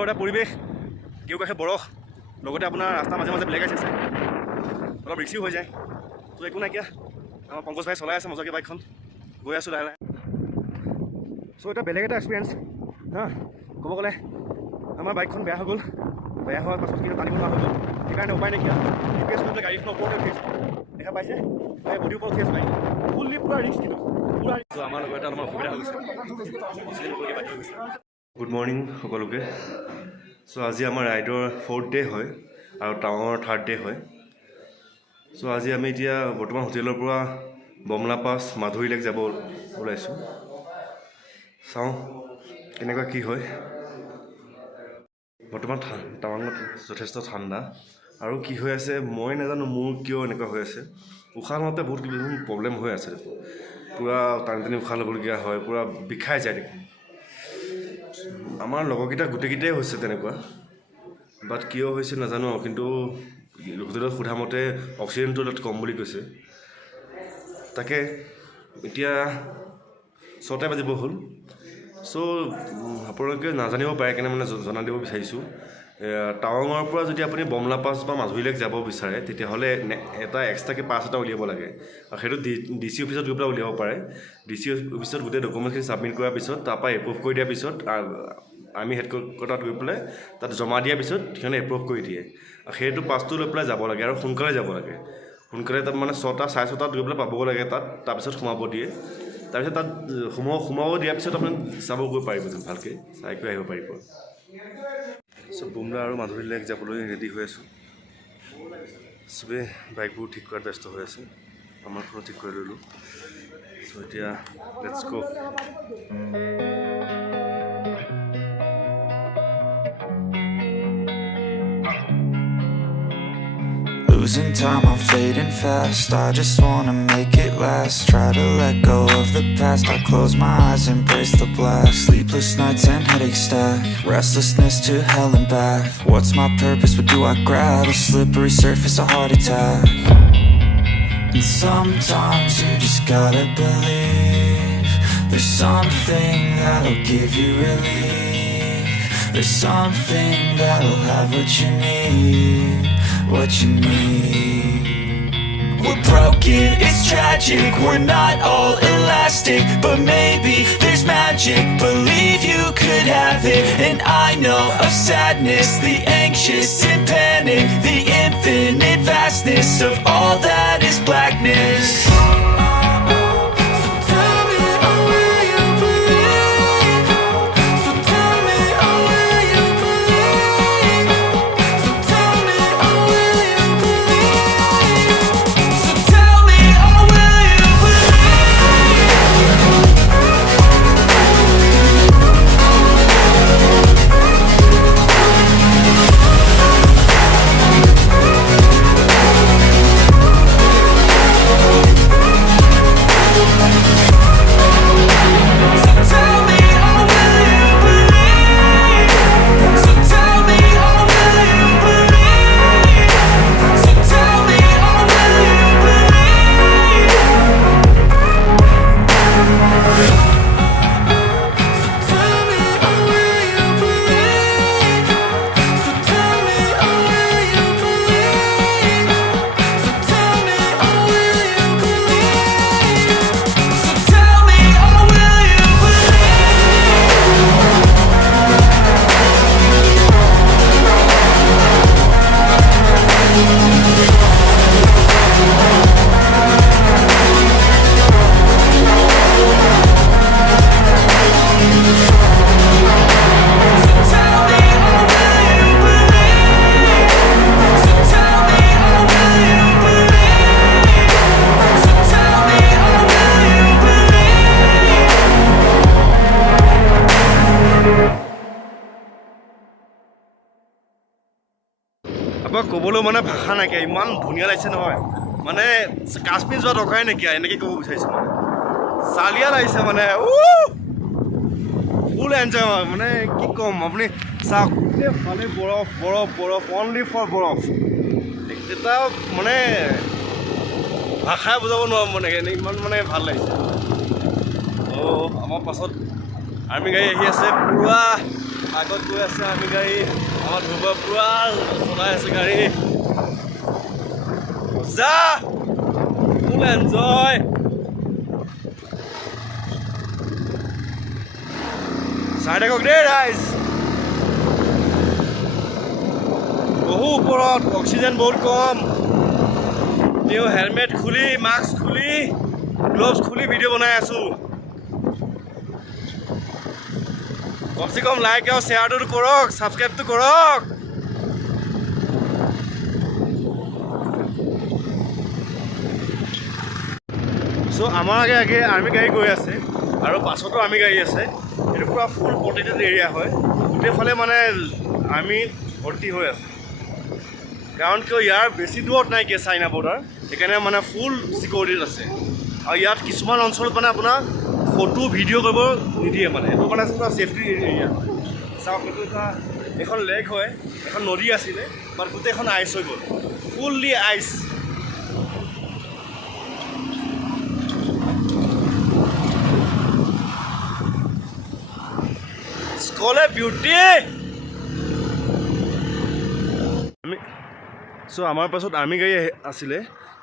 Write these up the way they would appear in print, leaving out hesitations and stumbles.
সুন্দৰ এটা পৰিৱেশ, কেউ কাষে বৰফ, লগতে আপোনাৰ ৰাস্তাৰ মাজে মাজে ব্লেক আইচ আছে, অলপ ৰিক্সিও হৈ যায়। তো একো নাইকিয়া, আমাৰ পংকজ ভাই চলাই আছে মজাকৈ বাইকখন, গৈ আছোঁ লাহে লাহে। চ' এটা বেলেগ এটা এক্সপিৰিয়েঞ্চ হা। ক'ব গ'লে আমাৰ বাইকখন বেয়া হৈ গ'ল, বেয়া হোৱাৰ পাছত কিন্তু টানিব নোৱাৰা হৈ গ'ল, সেইকাৰণে উপায় নাইকিয়া ৰিকুৱেষ্ট কৰিলে গাড়ীখনৰ ওপৰতে উঠি আছে, দেখা পাইছে বডিৰ ওপৰত উঠি আছে বাইক, ফুল্লি পূৰা ৰিক্স কিন্তু পূৰা ৰিক্স। চ' আমাৰ লগত এটা অলপমান অসুবিধা হৈ গৈছে। গুড মৰ্ণিং সকলোকে। চ' আজি আমাৰ ৰাইডৰ 4th ডে হয় আৰু টাৱাঙৰ 3rd ডে হয়। চ' আজি আমি এতিয়া বৰ্তমান হোটেলৰ পৰা বমলা পাছ মাধুৰী লেক যাব ওলাইছোঁ। চাওঁ কেনেকুৱা কি হয়। বৰ্তমান টাৱাঙত যথেষ্ট ঠাণ্ডা আৰু কি হৈ আছে মই নাজানো, মোৰ কিয় এনেকুৱা হৈ আছে। উশাহ লওঁতে বহুত কিবা প্ৰব্লেম হৈ আছে, পূৰা টানি টানি উশাহ ল'বলগীয়া হয়, পূৰা বিষাই যায় দেখোন। আমাৰ লগৰকেইটা গোটেইকেইটাই হৈছে তেনেকুৱা, বাট কিয় হৈছে নাজানো, কিন্তু হোটেলত সোধা মতে অক্সিজেনটো তাত কম বুলি কৈছে। তাকে এতিয়া 6টা বাজিব হ'ল। চ' আপোনালোকে নাজানিব পাৰে কাৰণে মানে জনাই দিব বিচাৰিছোঁ, টাৱাঙৰ পৰা যদি আপুনি বমলা পাছ বা মাধুৰী লেক যাব বিচাৰে তেতিয়াহ'লে এটা এক্সট্ৰাকৈ পাছ এটা উলিয়াব লাগে, আৰু সেইটো DC অফিচত গৈ পেলাই উলিয়াব পাৰে। DC অফিচত গোটেই ডকুমেণ্টখিনি ছাবমিট কৰাৰ পিছত তাৰপৰা এপ্ৰুভ কৰি দিয়াৰ পিছত আমি হেডকোৱাৰ্টাৰত গৈ পেলাই তাত জমা দিয়াৰ পিছত সিহঁতে এপ্ৰুভ কৰি দিয়ে, আৰু সেইটো পাছটো লৈ পেলাই যাব লাগে, আৰু সোনকালে যাব লাগে। সোনকালে তাত মানে 6টা 6:30 গৈ পেলাই পাবগৈ লাগে তাত, তাৰপিছত সোমাব দিয়ে। তাৰপিছত তাত সোমাব দিয়াৰ পিছত আপুনি চাবগৈ পাৰিব, ভালকৈ চাই কৰি আহিব পাৰিব। চ' বুমলা আৰু মাধুৰী লেক যাবলৈ ৰেডি হৈ আছোঁ। চবেই বাইকবোৰ ঠিক কৰাত ব্যস্ত হৈ আছে, আমাৰখনো ঠিক কৰি ল'লোঁ। চ' এতিয়া let's go. Losing time, I'm fading fast. I just wanna make it last. Try to let go of the past. I close my eyes, embrace the blast. Sleepless nights and headaches stack. Restlessness to hell and back. What's my purpose? What do I grab? A slippery surface, a heart attack. And sometimes you just gotta believe there's something that'll give you relief. There's something that'll have what you need. What you need. We're broken, it's tragic. We're not all elastic, but maybe there's magic. Believe you could have it. And I know of sadness, the anxious and panic, the infinite vastness of all that is blackness. আপোনাক ক'বলৈ মানে ভাষা নাইকিয়া, ইমান ধুনীয়া লাগিছে নহয়, মানে কাশ্মীৰ যোৱা দৰকাৰে নাইকিয়া, এনেকৈ ক'ব বিচাৰিছোঁ। মানে চালিয়া লাগিছে, মানে ফুল এনজয় হয়, মানে কি ক'ম। আপুনি চাওক গোটেইফালে বৰফ বৰফ বৰফ, অনলি ফৰ বৰফ। এটা মানে ভাষাই বুজাব নোৱাৰোঁ, মানে ইমান মানে ভাল লাগিছে। ত' আমাৰ পাছত আৰ্মি গাড়ী আহি আছে, পূৰা আগত গৈ আছে আমি গাড়ী আমাৰ ধ্ৰুৱ পুৰা চলাই আছে গাড়ী যা ফুল এনজয় চাই থাকক দেই ৰাইজ বহু ওপৰত অক্সিজেন বহুত কম তেওঁ হেলমেট খুলি মাস্ক খুলি গ্লভছ খুলি ভিডিঅ' বনাই আছোঁ কমচে কম লাইক আৰু শ্বেয়াৰটো কৰক ছাবস্ক্ৰাইবটো কৰক চ' আমাৰ আগে আগে আৰ্মি গাড়ী গৈ আছে আৰু পাছতো আৰ্মি গাড়ী আছে এইটো পূৰা ফুল প্ৰটেক্টেড এৰিয়া হয় গোটেইফালে মানে আৰ্মি ভৰ্তি হৈ আছে কাৰণ কিয় ইয়াৰ বেছি দূৰত নাইকিয়া চাইনা বৰ্ডাৰ সেইকাৰণে মানে ফুল ছিকিউৰিটিত আছে আৰু ইয়াত কিছুমান অঞ্চলত মানে আপোনাৰ ফটো ভিডিঅ' কৰিব নিদিয়ে মানে এইটো মানে পূৰা ছেফটি এৰিয়া হয় চাওক এইটো এটা এখন লেক হয় এখন নদী আছিলে বাট গোটেইখন আইচ হৈ গ'ল ফুল্লি আইচ স্কলে বিউটি চ' আমাৰ পাছত আৰ্মি গাড়ী আছিলে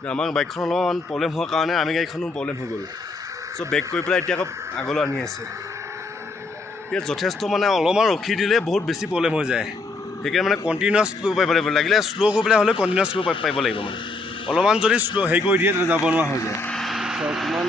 আমাৰ বাইকখন অলপমান প্ৰব্লেম হোৱাৰ কাৰণে আৰ্মি গাড়ীখনো প্ৰব্লেম হৈ গ'ল চ' বেক কৰি পেলাই এতিয়া আকৌ আগলৈ আনি আছে এতিয়া যথেষ্ট মানে অলপমান ৰখি দিলে বহুত বেছি প্ৰব্লেম হৈ যায় সেইকাৰণে মানে কণ্টিনিউৱাছ কৰিব পাৰিব লাগিব লাগিলে শ্ল' কৰি পেলাই হ'লেও কণ্টিনিউৱাছ কৰিব পাৰিব লাগিব মানে অলপমান যদি শ্ল' হেৰি কৰি দিয়ে তেতিয়া যাব নোৱাৰা হৈ যায় চ' অকণমান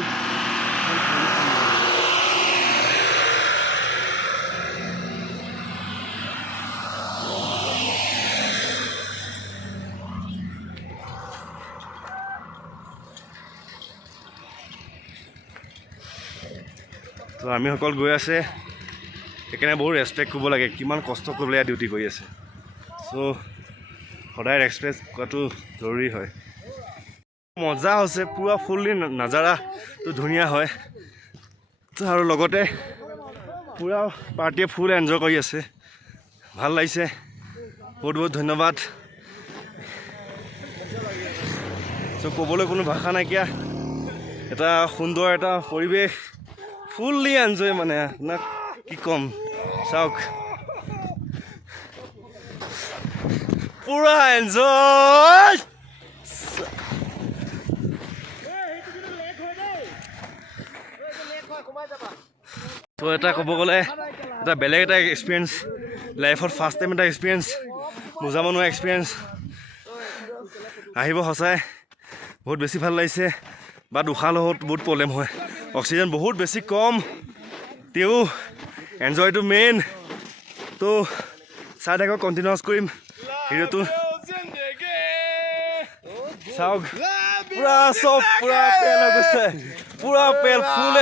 তো আৰ্মিসকল গৈ আছে সেইকাৰণে বহুত ৰেচপেক্ট কৰিব লাগে কিমান কষ্ট কৰিবলৈ ইয়াত ডিউটি কৰি আছে চ' সদায় ৰেচপেক্ট কৰাটো জৰুৰী হয় মজা হৈছে পূৰা ফুল্লি নাজাৰাটো ধুনীয়া হয় তো আৰু লগতে পূৰা পাৰ্টিয়ে ফুল এনজয় কৰি আছে ভাল লাগিছে বহুত বহুত ধন্যবাদ চ' ক'বলৈ কোনো ভাষা নাইকিয়া এটা সুন্দৰ এটা পৰিৱেশ ফুল্লি এনজয় মানে আপোনাক কি ক'ম চাওক পুৰা এনজয় তো এটা ক'ব গ'লে এটা বেলেগ এটা এক্সপিৰিয়েঞ্চ লাইফত ফাৰ্ষ্ট টাইম এটা এক্সপিৰিয়েঞ্চ বুজাব নোৱাৰা এক্সপিৰিয়েঞ্চ আহিব সঁচাই বহুত বেছি ভাল লাগিছে বাট উশাহ লওঁত বহুত প্ৰব্লেম হয় অক্সিজেন বহুত বেছি কম তেওঁ এনজয়টো মেইন তো চাই থাকক কণ্টিনিউৱাছ কৰিম ভিডিঅ'টো চাওক পুৰা চব পুৰা পেল হৈ গৈছে পুৰা পেল ফুল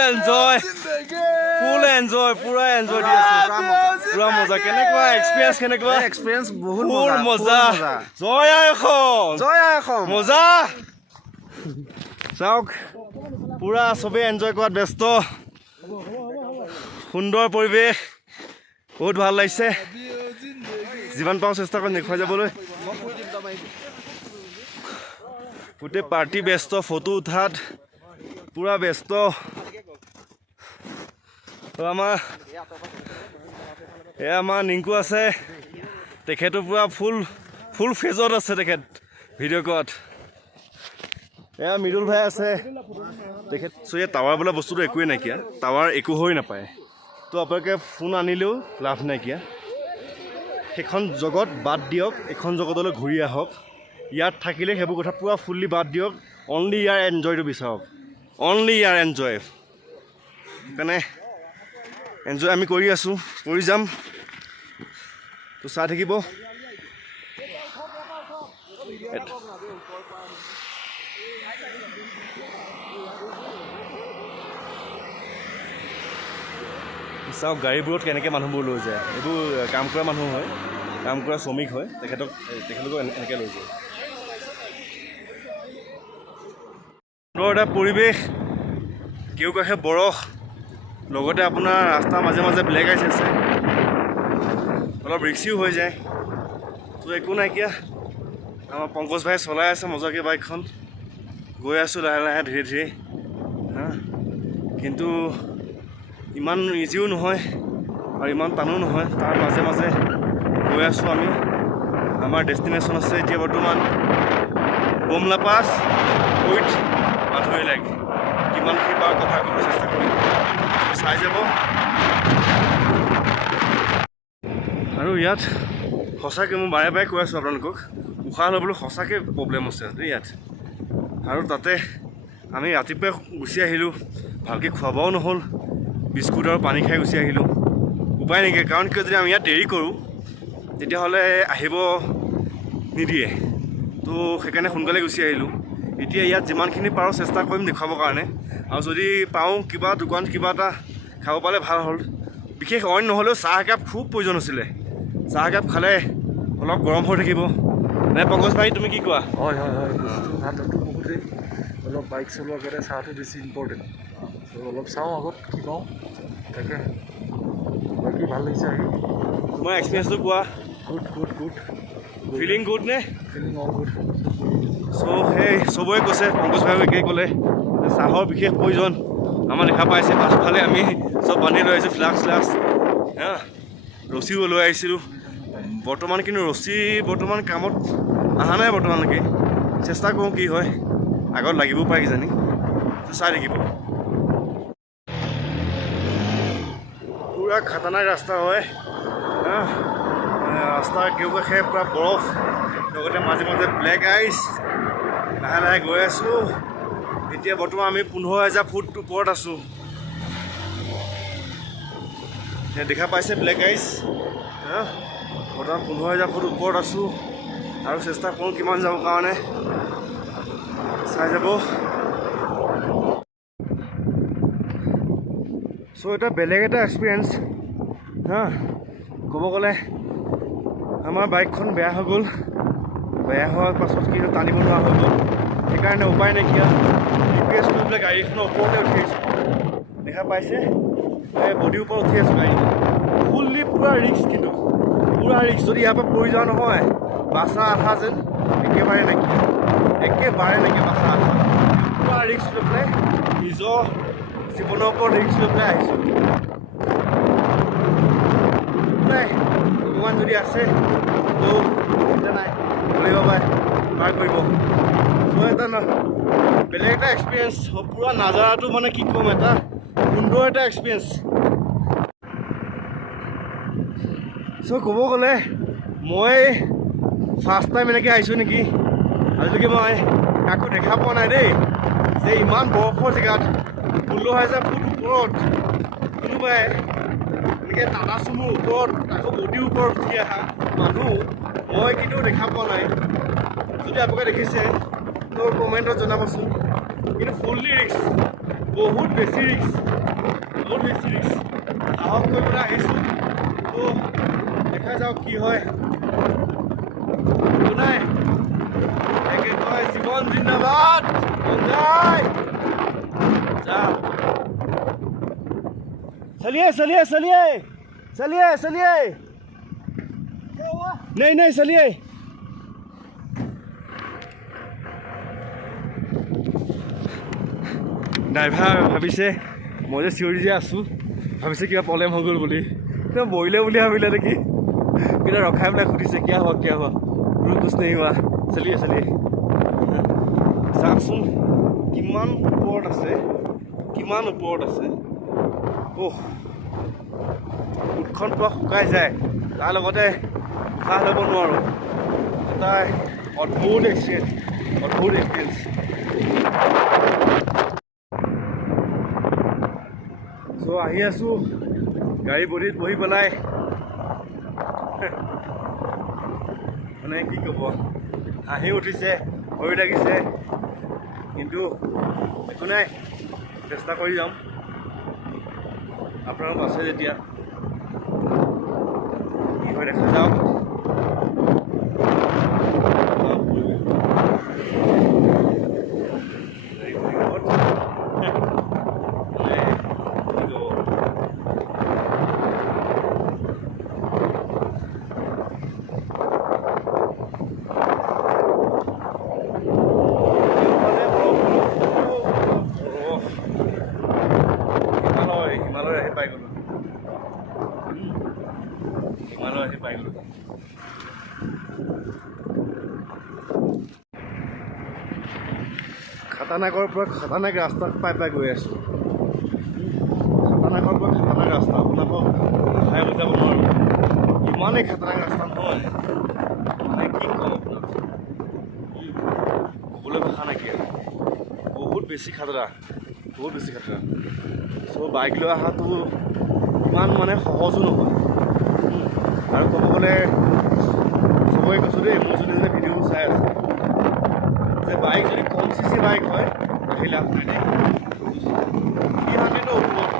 এনজয় পুৰা এনজয় দি আছে পুৰা মজা কেনেকুৱা এক্সপিৰিয়েঞ্চ বহুত মজা জয় আই অসম মজা চাওক পুৰা চবেই এনজয় কৰাত ব্যস্ত সুন্দৰ পৰিৱেশ বহুত ভাল লাগিছে যিমান পাৰোঁ চেষ্টা কৰিম দেখুৱাই যাবলৈ গোটেই পাৰ্টি ব্যস্ত ফটো উঠাত পুৰা ব্যস্ত আমাৰ নিংকু আছে তেখেতো পুৰা ফুল ফেজত আছে তেখেত ভিডিঅ' কলত এয়া মৃদুল ভাই আছে তেখেত চ' ইয়াত টাৱাৰ বোলা বস্তুটো একোৱেই নাইকিয়া টাৱাৰ একো হৈ নাপায় তো আপোনালোকে ফোন আনিলেও লাভ নাইকিয়া সেইখন জগত বাদ দিয়ক এইখন জগতলৈ ঘূৰি আহক ইয়াত থাকিলে সেইবোৰ কথা পূৰা ফুল্লি বাদ দিয়ক অনলি ইয়াৰ এনজয়টো বিচাৰক অনলি ইয়াৰ এনজয় সেইকাৰণে এনজয় আমি কৰি আছোঁ কৰি যাম তো চাই থাকিব চাওক গাড়ীবোৰত কেনেকৈ মানুহবোৰ লৈ যায় এইবোৰ কাম কৰা মানুহ হয় কাম কৰা শ্ৰমিক হয় তেখেতলোকক এনেকৈ লৈ যায় সুন্দৰ এটা পৰিৱেশ কেওকাষে বৰফ লগতে আপোনাৰ ৰাস্তাৰ মাজে মাজে ব্লেক আইচ আছে অলপ ৰিক্সিও হৈ যায় তো একো নাইকিয়া আমাৰ পংকজ ভাই চলাই আছে মজাকৈ বাইকখন গৈ আছোঁ লাহে লাহে ধীৰে ধীৰে কিন্তু ইমান ইজিও নহয় আৰু ইমান টানো নহয়। তাৰ মাজে মাজে গৈ আছোঁ আমি। আমাৰ ডেষ্টিনেশ্যন আছে এতিয়া বৰ্তমান বুমলা পাছ উইথ মাধুৰী লেক। কিমানখিনি পাৰ কভাৰ কৰিব চেষ্টা কৰিম, চাই যাব। আৰু ইয়াত সঁচাকৈ মই বাৰে বাৰে কৈ আছোঁ আপোনালোকক, উশাহ ল'বলৈ সঁচাকৈ প্ৰব্লেম আছে দেই ইয়াত। আৰু তাতে আমি ৰাতিপুৱাই গুচি আহিলোঁ, ভালকৈ খোৱা বোৱাও নহ'ল, বিস্কুট আৰু পানী খাই গুচি আহিলোঁ। উপায় নাইকিয়া, কাৰণ কিয় যদি আমি ইয়াত দেৰি কৰোঁ তেতিয়াহ'লে আহিব নিদিয়ে। তো সেইকাৰণে সোনকালে গুচি আহিলোঁ। এতিয়া ইয়াত যিমানখিনি পাৰোঁ চেষ্টা কৰিম দেখুৱাবৰ কাৰণে, আৰু যদি পাওঁ কিবা দোকান কিবা এটা খাব পালে ভাল হ'ল। বিশেষ অইন নহ'লেও চাহ একাপ খুব প্ৰয়োজন হৈছিলে। চাহ একাপ খালে অলপ গৰম হৈ থাকিব। নে পংকজ ভাই তুমি কি কোৱা? হয় হয় হয়, ভাতটো বহুতেই অলপ বাইক চলোৱাৰ কাৰণে চাহটো বেছি ইম্পৰ্টেণ্ট। ত' অলপ চাওঁ আগত কি পাওঁ, তাকে বাকী ভাল লাগিছে আহি। তোমাৰ এক্সপিৰিয়েঞ্চটো কোৱা। Good good good, feeling good নে? Feeling all good. চ' সেই চবৰে কৈছে, পংকজ ভাইও একেই ক'লে যে চাহৰ বিশেষ প্ৰয়োজন। আমাৰ দেখা পাইছে পাছফালে আমি চব বান্ধি লৈ আহিছোঁ ফ্লাক্স ফ্লাক্স, হা, ৰছীও লৈ আহিছিলোঁ। বৰ্তমান কিন্তু ৰছী কামত অহা নাই বৰ্তমানলৈকে। চেষ্টা কৰোঁ কি হয়, আগত লাগিবও পাৰে কিজানি, চাই থাকিব। পূৰা খাতাৰনাক ৰাস্তা হয়, হা, ৰাস্তাৰ কেউকাষে পূৰা বৰফ, লগতে মাজে মাজে ব্লেক আইচ। লাহে লাহে গৈ আছোঁ। এতিয়া বৰ্তমান আমি 15,000 ফুট ওপৰত আছোঁ। দেখা পাইছে ব্লেক আইচ, হা, বৰ্তমান 15,000 ফুট ওপৰত আছোঁ। আৰু চেষ্টা কৰোঁ কিমান যাবৰ কাৰণে, চাই যাব। চ' এটা বেলেগ এটা এক্সপিৰিয়েঞ্চ, হা। ক'ব গ'লে আমাৰ বাইকখন বেয়া হৈ গ'ল। বেয়া হোৱাৰ পাছত কি টানিব নোৱাৰা হৈ গ'ল। সেইকাৰণে উপায় নাইকিয়া ৰিকুৱেষ্ট কৰি পেলাই গাড়ীখনৰ ওপৰতে উঠি আহিছোঁ। দেখা পাইছে এই বডিৰ ওপৰত উঠি আছোঁ গাড়ী। ফুল্লি পূৰা ৰিক্স, কিন্তু পূৰা ৰিক্স। যদি ইয়াৰ পৰা পৰি যোৱা নহয়, বাচা আশা যেন একেবাৰে নাইকিয়া, বাচা আশা। পূৰা ৰিক্স লৈ পেলাই নিজৰ জীৱনৰ ওপৰত ৰিক্স লৈ পেলাই আহিছোঁ। নাই ভগৱান যদি আছে তো চিন্তা নাই, কৰিব পাৰে, পাৰ কৰিব। চ' এটা বেলেগ এটা এক্সপিৰিয়েঞ্চ, পূৰা নাজাৰাটো মানে কি ক'ম, এটা সুন্দৰ এটা এক্সপিৰিয়েঞ্চ। চ' ক'ব গ'লে মই ফাৰ্ষ্ট টাইম এনেকৈ আহিছোঁ নেকি। আজিলৈকে মই কাকো দেখা পোৱা নাই দেই, যে ইমান বৰফৰ জেগাত 16,000 ফুট ওপৰত কোনোবাই এনেকৈ টানা চুমুৰ ওপৰত আকৌ বডিৰ ওপৰত উঠি অহা মানুহ মই কিন্তু দেখা পোৱা নাই। যদি আপোনালোকে দেখিছে তো কমেণ্টত জনাবচোন। কিন্তু ফুল্লি ৰিক্স, বহুত বেছি ৰিক্স। সাহস কৰি পেলাই আহিছোঁ। তো দেখা যাওক কি হয়। নাই একে কয় জীৱন জিন্দাবাদ, चलिए चलिए चलिए चलिए चलिए नहीं चलिए। ড্ৰাইভাৰ ভাবিছে মই যে চিঞৰি যে আছোঁ, ভাবিছে কিবা প্ৰব্লেম হৈ গ'ল বুলি, বহিলে বুলি ভাবিলে নেকি। কিন্তু ৰখাই পেলাই সুধিছে কিয় হোৱা ৰুল কুছ নেহি হোৱা, চলিয়ে চাওকচোন কিমান ওপৰত আছে। উঠখন পূৰা শুকাই যায়, তাৰ লগতে উশাহ ল'ব নোৱাৰোঁ। এটা অদ্ভুত এক্সপিৰিয়েঞ্চ। চ' আহি আছোঁ গাড়ী বডিত বহি পেলাই, মানে কি ক'ব, হাঁহি উঠিছে, ভয় লাগিছে, কিন্তু একো নাই, চেষ্টা কৰি যাম। আপোনালোক আছে যেতিয়া কি হয় দেখা যাওক। হিমালয় আহি পাই গ'লোঁ। হিমালয় আহি পাই গ'লো। খাটানাকৰ পৰা খাটানাক ৰাস্তাত পাই গৈ আছোঁ। খাটানাকৰ পৰা খাটানাক ৰাস্তা আপোনালোকক খাই বুজাব নোৱাৰোঁ, ইমানেই খাটানাক ৰাস্তা নহয়, মানে কি ক'ম আপোনাক, ক'বলৈ ভাষা নাইকিয়া, বহুত বেছি খাতৰা, বহুত বেছি খাতৰা। চ' বাইক লৈ অহাটো ইমান মানে সহজো নহয়। আৰু ক'ব গ'লে চবকে কৈছোঁ দেই, মোৰ যদি ভিডিঅ'বোৰ চাই আছে যে বাইক যদি কম চিচি বাইক হয় আহি লাভ নাই দেই। 300ৰ ওপৰত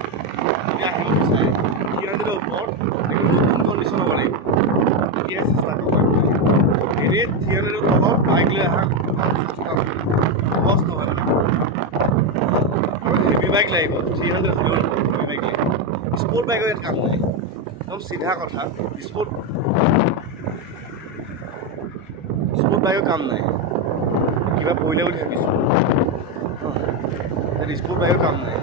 যদি আহিব বিচাৰে, 300ৰ ওপৰত একদম নতুন কণ্ডিশ্যন হ'ব লাগিব, তেতিয়াই চেষ্টা কৰিব পাৰিব। এনেই 300ৰ তলত বাইক লৈ অহা সহজ নহয় মানে। আৰু হেভি বাইক লাগিব, 300 হ'লেও হেভি বাইক লাগিব। স্পৰ্ট বাইকৰ ইয়াত কাম নাই, একদম চিধা কথা। স্পৰ্ট বাইকৰ কাম নাই, কিবা পৰিলে বুলি ভাবিছোঁ, স্পৰ্ট বাইকৰ কাম নাই।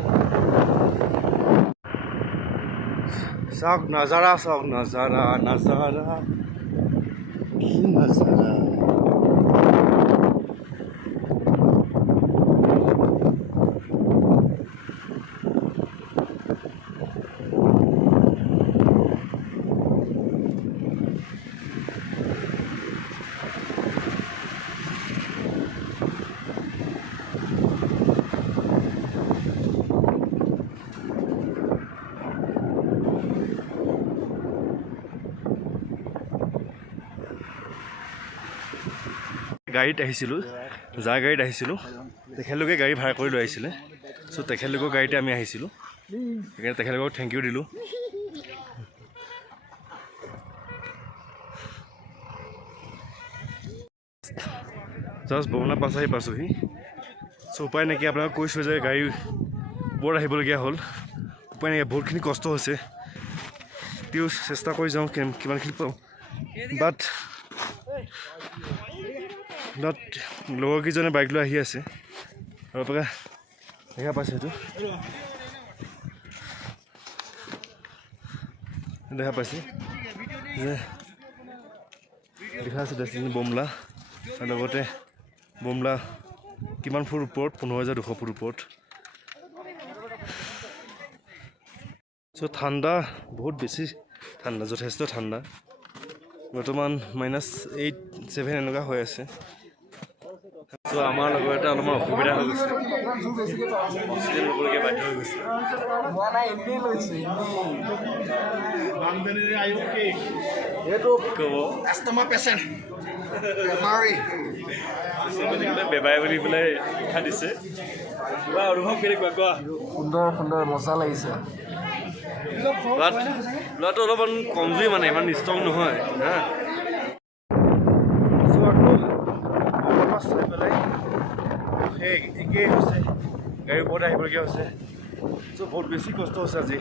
চাওক নাজাৰা, চাওক নাজাৰা, নাজাৰা কি নাজাৰা। গাড়ীত আহিছিলোঁ, যাৰ গাড়ীত আহিছিলোঁ তেখেতলোকে গাড়ী ভাড়া কৰি লৈ আহিছিলে। চ' তেখেতলোকৰ গাড়ীতে আমি আহিছিলোঁ, সেইকাৰণে তেখেতলোকক থেংক ইউ দিলোঁ। জাষ্ট বমলা পাছ আহি পাইছোঁহি। চ' উপায় নাইকিয়া, আপোনালোকক কৈছোঁ যে গাড়ী ওপৰত আহিবলগীয়া হ'ল, উপায় নাইকিয়া, বহুতখিনি কষ্ট হৈছে। তেও চেষ্টা কৰি যাওঁ কিমানখিনি পাওঁ। বাট লগৰকেইজনে বাইক লৈ আহি আছে, আৰু আপোনালোকে দেখা পাইছে, সেইটো দেখা পাইছে যে দেখা আছে ডেষ্টিনি বমলা, আৰু লগতে বমলা কিমান ফুট ওপৰত, 15,200 ফুট ওপৰত। চ' ঠাণ্ডা, বহুত বেছি ঠাণ্ডা, যথেষ্ট ঠাণ্ডা। বৰ্তমান -8, 7 এনেকুৱা হৈ আছে। চ' আমাৰ লগৰ এটা অলপমান অসুবিধা হৈ গৈছে, অক্সিজেন ল'বলগীয়া বাধ্য হৈ গৈছে। বেবাই বুলি পেলাই লিখা দিছে। কিবা অনুভৱ কেনেকুৱা কোৱা? সুন্দৰ সুন্দৰ, মজা লাগিছে। বাট ল'ৰাটো অলপমান কমজুৰি, মানে ইমান ষ্ট্ৰং নহয় হা। চ' আকৌ চাই পেলাই সেই একেই হৈছে, গাড়ীৰ ওপৰত আহিবলগীয়া হৈছে। চ' বহুত বেছি কষ্ট হৈছে আজি,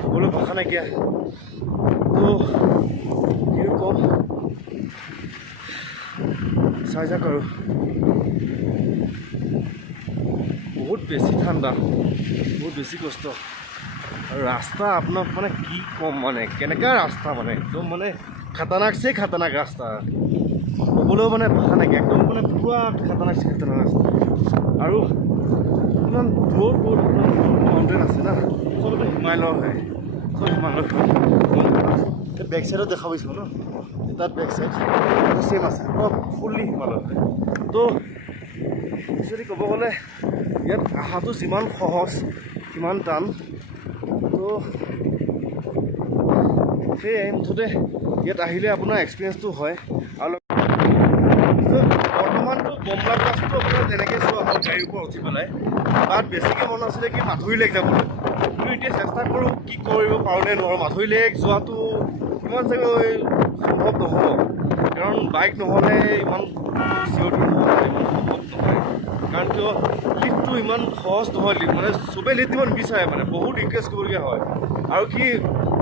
ক'বলৈ ভাষা নাইকিয়া। তো কি ক'ম, চাই যাওক আৰু। বহুত বেছি ঠাণ্ডা, বহুত বেছি কষ্ট, আৰু ৰাস্তা আপোনাক মানে কি ক'ম, মানে কেনেকুৱা ৰাস্তা, মানে একদম মানে খাতাৰনাকছে খাতাৰনাক ৰাস্তা, ক'বলৈও মানে ভাষা নাইকিয়া, একদম মানে পুৰা খাতাৰনাকছে খাতাৰনাক ৰাস্তা। আৰু ইমান দূৰত মাউণ্টেইন আছে না, চবতে হিমালয় হয়, চব হিমালয় হয়। বেক চাইডত দেখা পাইছোঁ ন, তাত বেক চাইড ছেম আছে, চব ফুল্লি হিমালয় হয়। তো যদি ক'ব গ'লে ইয়াত অহাটো যিমান সহজ সিমান টান। তো সেয়াই, মুঠতে ইয়াত আহিলে আপোনাৰ এক্সপিৰিয়েঞ্চটো হয়। আৰু বৰ্তমানটো বমলা ক্লাছটো আপোনাৰ তেনেকৈ চোৱা হ'ল গাড়ীৰ ওপৰত উঠি পেলাই। তাত বেছিকৈ মন আছিলে কি মাধুৰী লেক যাবলৈ, কিন্তু এতিয়া চেষ্টা কৰোঁ কি কৰিব পাৰোঁ নে নোৱাৰোঁ। মাধুৰী লেক যোৱাটো ইমান চাগৈ সম্ভৱ নহ'ব, কাৰণ বাইক নহ'লে ইমান চিঅ'টো নহয়, ইমান সম্ভৱ নহয়। কাৰণ কিয়, লিফ্টটো ইমান সহজ নহয়, মানে চবেই লিফ্ট দিব নিবিচাৰে, মানে বহুত ৰিকুৱেষ্ট কৰিবলগীয়া হয়। আৰু কি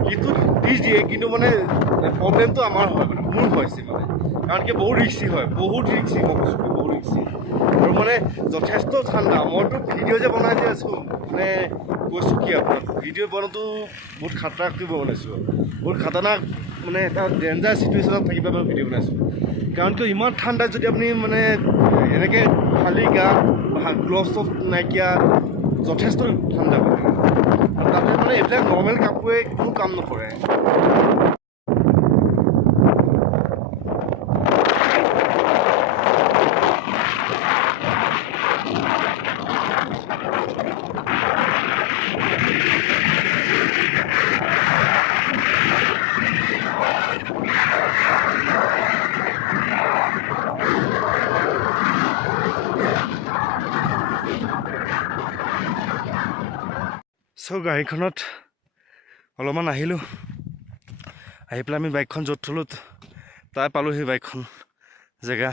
লিফ্টটো দি দিয়ে, কিন্তু মানে প্ৰব্লেমটো আমাৰ হয়, মানে মোৰ হৈছে মানে, কাৰণ কি বহুত ৰিক্সি হয়, বহুত ৰিক্সি, মই কৈছোঁ বহুত ৰিক্সি। আৰু মানে যথেষ্ট ঠাণ্ডা, মইতো ভিডিঅ' যে বনাই দি আছোঁ, মানে কৈছোঁ কি আপোনাক ভিডিঅ' বনোৱাটো বহুত খাতৰাকৈ বনাইছোঁ বহুত খাতৰনাক মানে এটা ডেঞ্জাৰ চিটুৱেশ্যনত থাকি পেলাই মই ভিডিঅ' বনাইছোঁ কাৰণ কিয় ইমান ঠাণ্ডাত যদি আপুনি মানে এনেকৈ খালী গা গ্ল'ভছ চব নাইকিয়া যথেষ্ট ঠাণ্ডা পায় তাতে মানে এইবিলাক নৰ্মেল কাপোৰে কোনো কাম নকৰে চ' গাড়ীখনত অলপমান আহিলোঁ আহি পেলাই আমি বাইকখন য'ত থলোঁ তাই পালোঁ সেই বাইকখন জেগা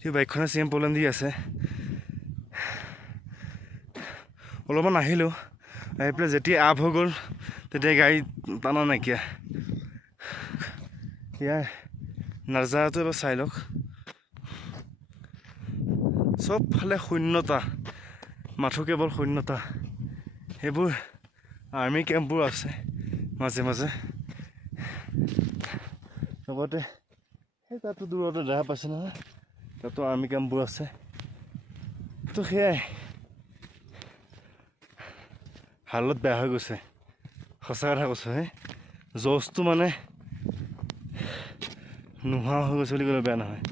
সেই বাইকখনে চেম প্ৰব্লেম দি আছে অলপমান আহিলোঁ আহি পেলাই যেতিয়া আপ হৈ গ'ল তেতিয়া গাড়ী টানা নাইকিয়া ইয়াৰ নাজাৰাটো এবাৰ চাই লওক চবফালে শূন্যতা মাথো কেৱল শূন্যতা সেইবোৰ আৰ্মি কেম্পবোৰ আছে মাজে মাজে লগতে সেই তাতো দূৰতে দেখা পাইছে নহয় তাতো আৰ্মি কেম্পবোৰ আছে তো সেয়াই হালত বেয়া হৈ গৈছে সঁচা কথা কৈছোঁ হে জজটো মানে নোহোৱা হৈ গৈছে বুলি ক'লে বেয়া নহয়